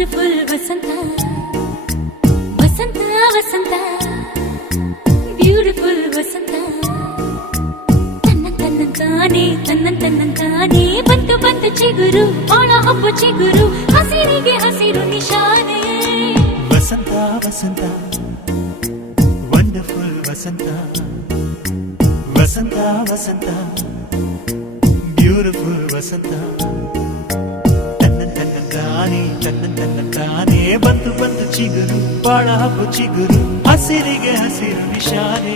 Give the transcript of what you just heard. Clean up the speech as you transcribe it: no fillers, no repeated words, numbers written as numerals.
beautiful ವಸಂತ ವಸಂತ ವಸಂತ beautiful ವಸಂತ ತನ್ನಂತಾನೆ ಬಂತು ಬಂತು ಚಿಗುರು ಬಾಳ ಹಬ್ಬ ಚಿಗುರು ಹಸಿರಿಗೆ ಹಸಿರು ನಿಶಾನೆ ವಸಂತ ವಸಂತ ವಂಡರ್ಫುಲ್ ವಸಂತ ವಸಂತ ವಸಂತ ಬ್ಯೂಟಿಫುಲ್ ವಸಂತ ತನ್ನಂತಾನೆ ಬಂತು ಬಂತು ಚಿಗುರು ಬಾಳ ಹಬ್ಬ ಚಿಗುರು ಹಸಿರಿಗೆ ಹಸಿರು ನಿಶಾನೆ